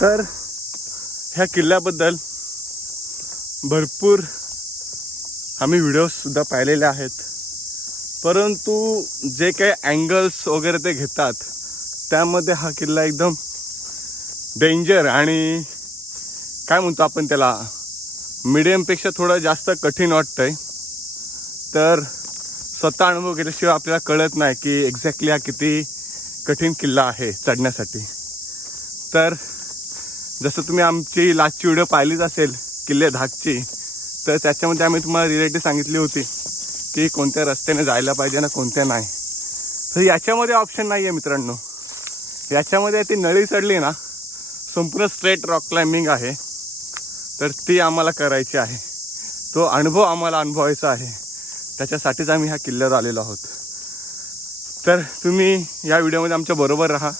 तर ह्या किल्ल्याबद्दल भरपूर आम्ही व्हिडिओजसुद्धा पाहिलेले आहेत, परंतु जे काही अँगल्स वगैरे ते घेतात त्यामध्ये हा किल्ला एकदम डेंजर आणि काय म्हणतो आपण त्याला, मीडियमपेक्षा थोडं जास्त कठीण वाटतं आहे. तर स्वतः अनुभव केल्याशिवाय आपल्याला कळत नाही की एक्झॅक्टली हा किती कठीण किल्ला आहे चढण्यासाठी. तर जसं तुम्ही आमची लास्टची व्हिडिओ पाहिलीच असेल किल्ले धाकची, तर त्याच्यामध्ये आम्ही तुम्हाला रिलेटिव्ह सांगितली होती की कोणत्या रस्त्याने जायला पाहिजे ना कोणत्या नाही. तर याच्यामध्ये ऑप्शन नाही आहे मित्रांनो. याच्यामध्ये ती नळी चढली ना, संपूर्ण स्ट्रेट रॉक क्लाइम्बिंग आहे, तर ती आम्हाला करायची आहे. तो अनुभव आम्हाला अनुभवायचा आहे, त्याच्यासाठीच आम्ही ह्या किल्ल्यावर आलेलो आहोत. तर तुम्ही या व्हिडिओमध्ये आमच्या बरोबर राहा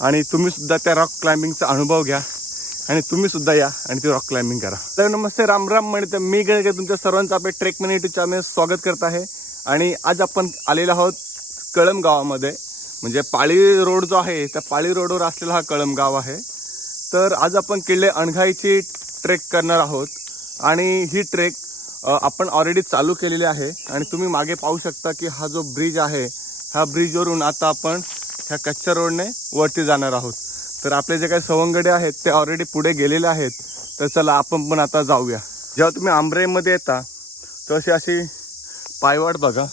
आणि तुम्हीसुद्धा त्या रॉक क्लाइम्बिंगचा अनुभव घ्या आणि तुम्हीसुद्धा या आणि ती रॉक क्लाइम्बिंग करा. तर नमस्ते, राम राम म्हणते मी गणेश, तुमच्या सर्वांचं आपल्या ट्रेक मनी यूट्यूब चॅनल स्वागत करत आहे. आणि आज आपण आलेलो आहोत कळंब गावामध्ये, म्हणजे पाळी रोड जो आहे त्या पाळी रोडवर असलेला हा कळंब गाव आहे. तर आज आपण किल्ले अणघाईची ट्रेक करणार आहोत आणि ही ट्रेक आपण ऑलरेडी चालू केलेली आहे. आणि तुम्ही मागे पाहू शकता की हा जो ब्रिज आहे, ह्या ब्रिजवरून आता आपण ह्या कच्च्या रोडने वरती जाणार आहोत. तर आपले जे काही सवंगडे आहेत ते ऑलरेडी पुढे गेलेले आहेत. तर चला आपण पण आता जाऊया. जेव्हा तुम्ही आंबरेमध्ये येता तर अशी पायवाट बघा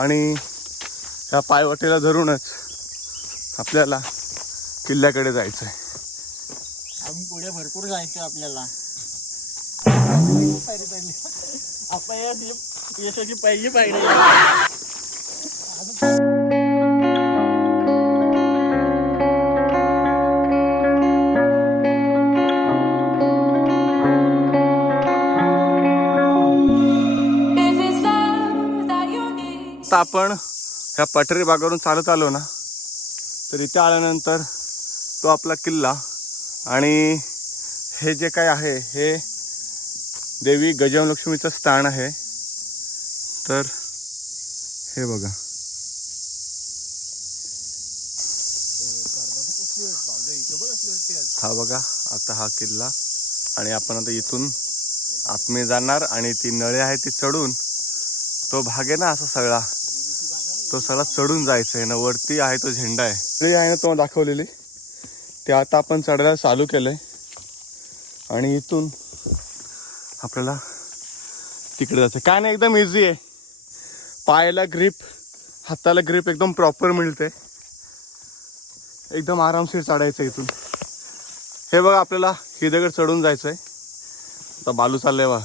आणि ह्या पायवाटेला धरूनच आपल्याला किल्ल्याकडे जायचं आहे. अजून पुढे भरपूर जायचं आपल्याला. आपण यशाची पहिली पायरी. आता आपण ह्या पटरी भागावरून चालत आलो ना, तर इथे आल्यानंतर तो आपला किल्ला आणि हे जे काय आहे हे देवी गजलक्ष्मीचं स्थान आहे. तर हे बघा, हा बघा आता हा किल्ला. आणि आपण आता इथून आतमध्ये जाणार आणि ती नळी आहे ती चढून तो भाग आहे ना असा सगळा, तो सगळा चढून जायचं आहे ना. वरती आहे तो झेंडा आहे, नळी आहे ना तो दाखवलेली, ते आता आपण चढायला चालू केलंय. आणि इथून आपल्याला तिकडे जायचं. काय नाही, एकदम इझी आहे. पायाला ग्रिप, हाताला ग्रिप एकदम प्रॉपर मिळते, एकदम आरामशीर चढायचं इथून. हे बघा आपल्याला ही दगड चढून जायचं आहे. आता बालू चाललंय बा.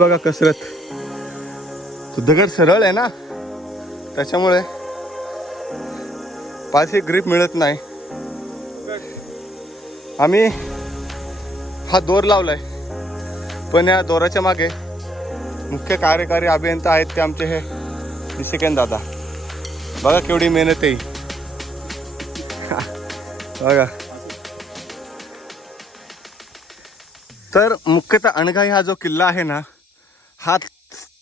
बघा कसरत, तो दगड सरळ आहे ना त्याच्यामुळे पाचही ग्रीप मिळत नाही. आम्ही हा दोर लावलाय, पण या दोराच्या मागे मुख्य कार्यकारी अभियंता आहेत ते आमचे हे निशिकांत दादा. बघा केवढी मेहनत आहे बघा. तर मुख्यतः अणघाई हा जो किल्ला आहे ना, हा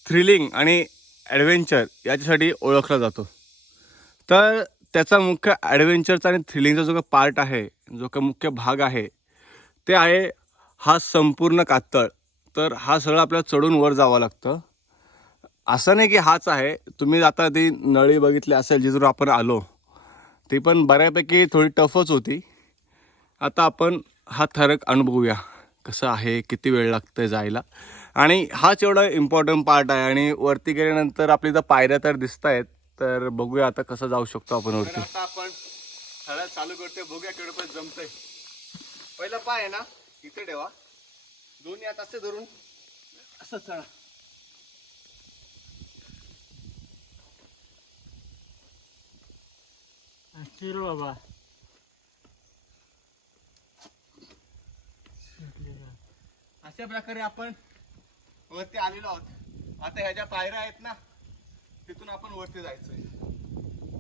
थ्रिलिंग आणि ॲडव्हेंचर याच्यासाठी ओळखला जातो. तर त्याचा मुख्य ॲडव्हेंचरचा आणि थ्रिलिंगचा जो काही पार्ट आहे, जो काही मुख्य भाग आहे ते आहे हा संपूर्ण कातळ. तर हा सगळं आपल्याला चढून वर जावं लागतं. असं नाही की हाच आहे, तुम्ही आता ती नळी बघितली असेल जिथून आपण आलो, ती पण बऱ्यापैकी थोडी टफच होती. आता आपण हा थरक अनुभवूया कसं आहे, किती वेळ लागतं जायला. आणि हाच एवढा इम्पॉर्टंट पार्ट आहे. आणि वरती गेल्यानंतर आपली इथं पायऱ्या तर दिसत आहेत, तर बघूया आता कसं जाऊ शकतो आपण वरती. आता आपण चढायला चालू करतोय, बघूया केवढं पण जमतंय. पहिला पाय आहे ना इथे ठेवा, दोन्ही हात असे धरून असं चढा. शिर बाबा. अशा प्रकारे आपण वरती आलेलो आहोत. आता ह्या ज्या पायऱ्या आहेत ना तिथून आपण वरती जायचंय.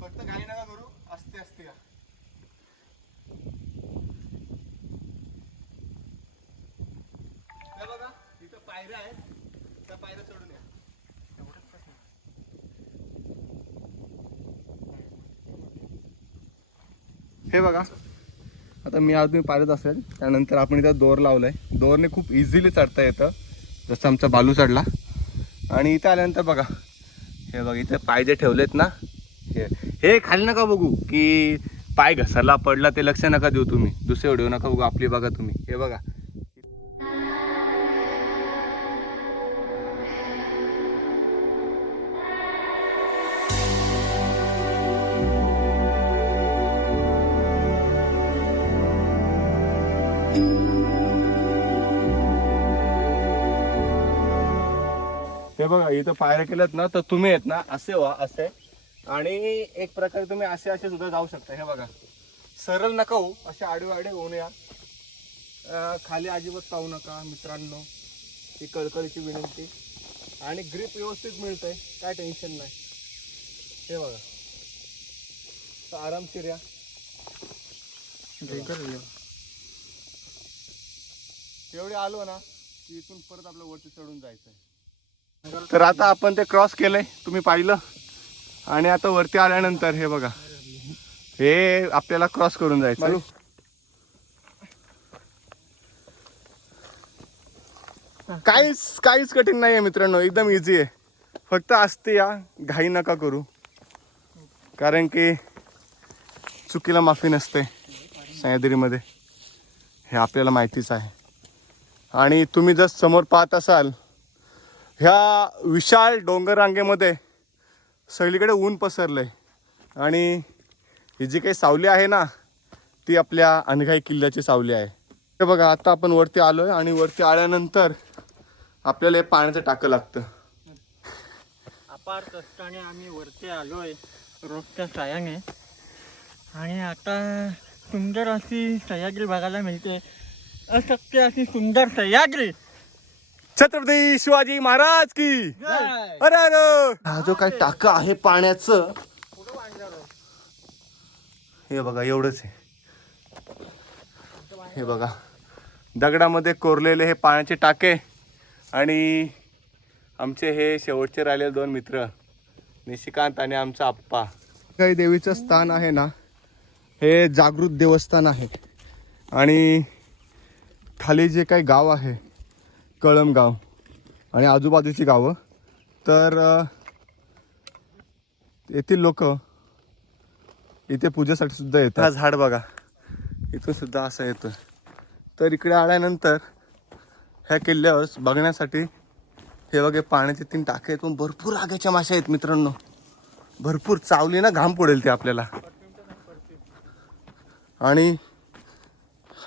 फक्त काही नका करू, असते असते या. बघा इथं पायऱ्या आहेत, त्या पायऱ्या चढून या. हे बघा आता मी अजून पायरत असेल. त्यानंतर आपण इथं दोर लावलाय. दोरने खूप इझिली चढता येतं, जसं आमचा बालू चढला. आणि इथं आल्यानंतर बघा हे बघा इथे पाय जे ठेवलेत ना, हे खाली नका बघू की पाय घसरला पडला, ते लक्ष नका देऊ तुम्ही. दुसरे व्हिडिओ नका बघू, आपली बघा तुम्ही. हे बघा हे बघा इथं पायऱ्या केल्यात ना, तर तुम्ही आहेत ना असे व्हा, असे. आणि एक प्रकारे तुम्ही असे असे सुद्धा जाऊ शकता. हे बघा सरळ नका होऊ, असे आडवे होऊन या. खाली अजिबात पाहू नका मित्रांनो, ही कळकळीची विनंती. आणि ग्रिप व्यवस्थित मिळतंय, काय टेन्शन नाही. हे बघा तर आरामशीर या. एवढे आलो ना की इथून परत आपल्या वरती चढून जायचंय. तर आता आपण ते क्रॉस केलंय, तुम्ही पाहिलं. आणि आता वरती आल्यानंतर हे बघा, हे आपल्याला क्रॉस करून जायचं. काहीच कठीण नाहीये मित्रांनो, एकदम इझी आहे. फक्त असते या, घाई नका करू, कारण की चुकीला माफी नसते सह्याद्रीमध्ये, हे आपल्याला माहितीच आहे. आणि तुम्ही जर समोर पाहत असाल, ह्या विशाल डोंगर रांगेमध्ये सगळीकडे ऊन पसरलंय. आणि ही जी काही सावली आहे ना, ती आपल्या अनघाई किल्ल्याची सावली आहे. हे बघा आता आपण वरती आलोय, आणि वरती आल्यानंतर आपल्याला हे पाण्याचं टाकं लागतं. अपार कष्टाने आम्ही वरती आलोय रोपच्या साह्याने. आणि आता सुंदर अशी सह्याद्री बघायला मिळते. अशक्य अशी सुंदर सह्याद्री. छत्रपती शिवाजी महाराज की जय. अरे अरे, हा जो काही टाकं आहे पाण्याचं, हे बघा एवढंच आहे. हे बघा दगडामध्ये कोरलेले हे पाण्याचे टाके. आणि आमचे हे शेवटचे राहिलेले दोन मित्र, निशिकांत आणि आमचा आप्पा. काही देवीचं स्थान आहे ना, हे जागृत देवस्थान आहे. आणि खाली जे काही गाव आहे कळमगाव आणि आजूबाजूची गावं, तर येथील लोक इथे पूजेसाठी सुद्धा येतात. हा झाड बघा इथून सुद्धा असं येतं. तर इकडे आल्यानंतर ह्या किल्ल्यावर बघण्यासाठी हे बघे पाण्याचे 3 टाके आहेत, पण भरपूर आग्याच्या माश्या आहेत मित्रांनो. भरपूर चावली ना घाम पडेल ते आपल्याला. आणि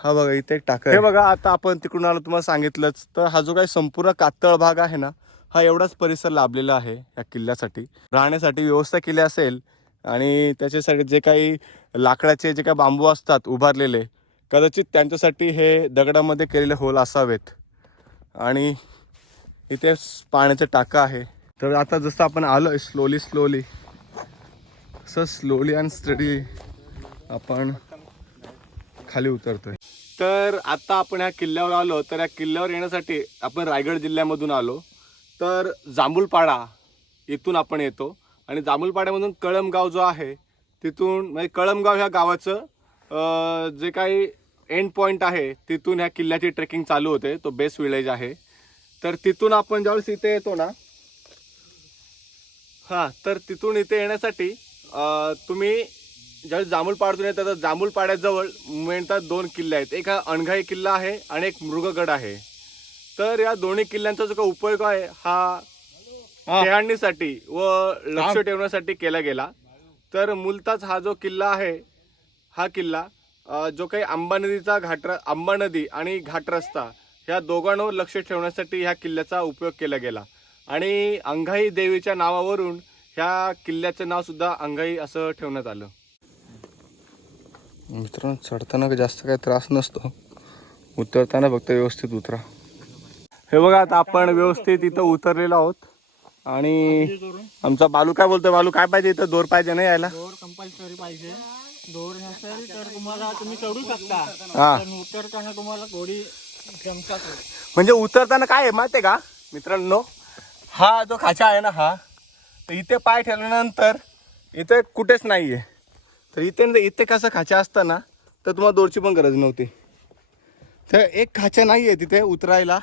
हा बघा इथे एक टाका. हे बघा आता आपण तिकडून आलो, तुम्हाला सांगितलंच. तर हा जो काही संपूर्ण कातळ भाग आहे ना, हा एवढाच परिसर लाभलेला आहे या किल्ल्यासाठी. राहण्यासाठी व्यवस्था केली असेल, आणि त्याच्यासाठी जे काही लाकडाचे जे काही बांबू असतात उभारलेले, कदाचित त्यांच्यासाठी हे दगडामध्ये केलेले होल असावेत. आणि इथे पाण्याचं टाका आहे. तर आता जसं आपण आलोय स्लोली अँड स्टडी आपण खाली उतरतोय. तर आता आपण ह्या किल्ल्यावर आलो. तर या किल्ल्यावर येण्यासाठी आपण रायगड जिल्ह्यामधून आलो. तर जांभूळपाडा इथून आपण येतो. आणि जांभूळपाड्यामधून कळमगाव जो आहे तिथून, म्हणजे कळमगाव ह्या गावाचं जे काही एंड पॉईंट आहे तिथून ह्या किल्ल्याची ट्रेकिंग चालू होते. तो बेस विलेज आहे. तर तिथून आपण ज्यावेळेस इथे येतो ना, हां, तर तिथून इथे येण्यासाठी तुम्ही ज्यावेळेस जांभूळपाड्यातून येतात, तर जांभूळपाड्याजवळ मिळतात 2 किल्ले आहेत. एक हा अणघाई किल्ला आहे आणि एक मृगगड आहे. तर या दोन्ही किल्ल्यांचा जो काही उपयोग आहे हा टेहळणीसाठी व लक्ष ठेवण्यासाठी केला गेला. तर मूलतःच हा जो किल्ला आहे, हा किल्ला जो काही आंबा नदी आणि घाट रस्ता ह्या दोघांवर लक्ष ठेवण्यासाठी ह्या किल्ल्याचा उपयोग केला गेला आणि अंघाई देवीच्या नावावरून ह्या किल्ल्याचं नाव सुद्धा अंघाई असं ठेवण्यात आलं. मित्रांनो, चढताना जास्त काही त्रास नसतो, उतरताना फक्त व्यवस्थित उतरा. हे बघा, आता आपण व्यवस्थित इथं उतरलेलो आहोत आणि आमचा बालू काय बोलतोय. बालू काय पाहिजे इथं? दोर पाहिजे ना यायला? दोर कंपल्सरी पाहिजे. दोर नसेल तर तुम्ही चढू शकता, हा. पण उतरताना तुम्हाला थोडी जमतात. म्हणजे उतरताना काय आहे माहिती आहे का मित्रांनो, हा जो खाचा आहे ना, हा तर इथे पाय ठेवल्यानंतर इथे कुठेच नाही आहे. तर इथे कसं खाचा असतं ना, तर तुम्हाला दोरची पण गरज नव्हती. तर एक खाचा नाही आहे तिथे उतरायला,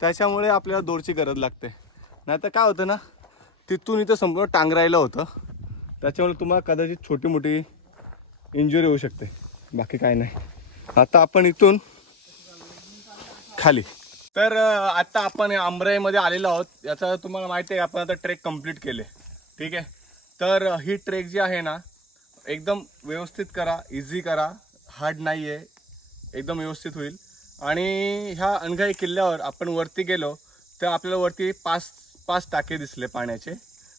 त्याच्यामुळे आपल्याला दोरची गरज लागते. नाही तर काय होतं ना, तिथून इथं संपूर्ण टांगरायला होतं, त्याच्यामुळे तुम्हाला कदाचित छोटी मोठी इंजुरी होऊ शकते, बाकी काय नाही. आता आपण इथून खाली, तर आता आपण आंबराईमध्ये आलेलो आहोत. याचा तुम्हाला माहिती आहे, आपण आता ट्रेक कंप्लीट केले. ठीक आहे, तर ही ट्रेक जी आहे ना, एकदम व्यवस्थित करा, इझी करा, हार्ड नाही आहे, एकदम व्यवस्थित होईल. आणि ह्या अनघाई किल्ल्यावर आपण वरती गेलो तर आपल्याला वरती पाच टाके दिसले पाण्याचे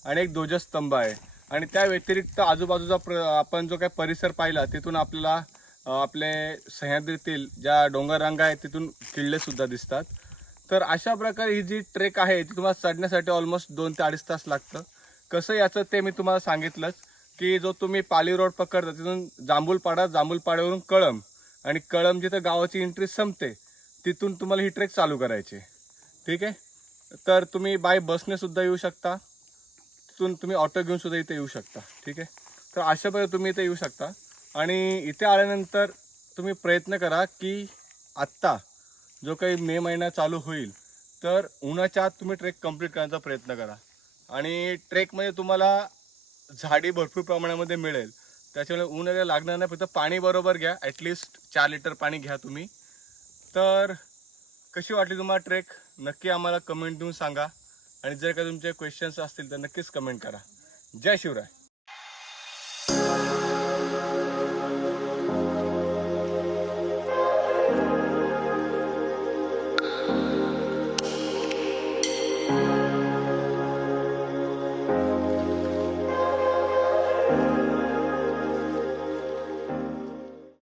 आणि एक ध्वजस्तंभ आहे. आणि त्या व्यतिरिक्त आजूबाजूचा आपण जो काही परिसर पाहिला, तिथून आपल्याला आपले सह्याद्रीतील ज्या डोंगररांगा आहेत तिथून किल्लेसुद्धा दिसतात. तर अशा प्रकारे ही जी ट्रेक आहे ती तुम्हाला चढण्यासाठी ऑलमोस्ट 2 ते 2.5 तास लागतं. कसं याचं ते मी तुम्हाला सांगितलंच, की जो तुम्ही पाली रोड पकडता तिथून जांभूलपाड्यावरून कळम, आणि कळम जिथं गावाची एंट्री संपते तिथून तुम्हाला ही ट्रेक चालू करायची. ठीक आहे, तर तुम्ही बाय बसने सुद्धा येऊ शकता, तिथून तुम्ही ऑटो घेऊन सुद्धा इथे येऊ शकता. ठीक आहे, तर अशा प्रकारे तुम्ही इथे येऊ शकता. आणि इथे आल्यानंतर तुम्ही प्रयत्न करा की आत्ता जो काही मे महिना चालू होईल तर उन्हाच्या आत तुम्ही ट्रेक कंप्लीट करण्याचा प्रयत्न करा. आणि ट्रेकमध्ये तुम्हाला झाडी भरपूर प्रमाणामध्ये मिळेल, त्याच्यामुळे ऊन वगैरे लागणार नाही. फक्त पाणी बरोबर घ्या, ॲटलिस्ट 4 लिटर पाणी घ्या तुम्ही. तर कशी वाटली तुम्हाला ट्रेक नक्की आम्हाला कमेंट देऊन सांगा. आणि जर का तुमचे क्वेश्चन्स असतील तर नक्कीच कमेंट करा. जय शिवराय.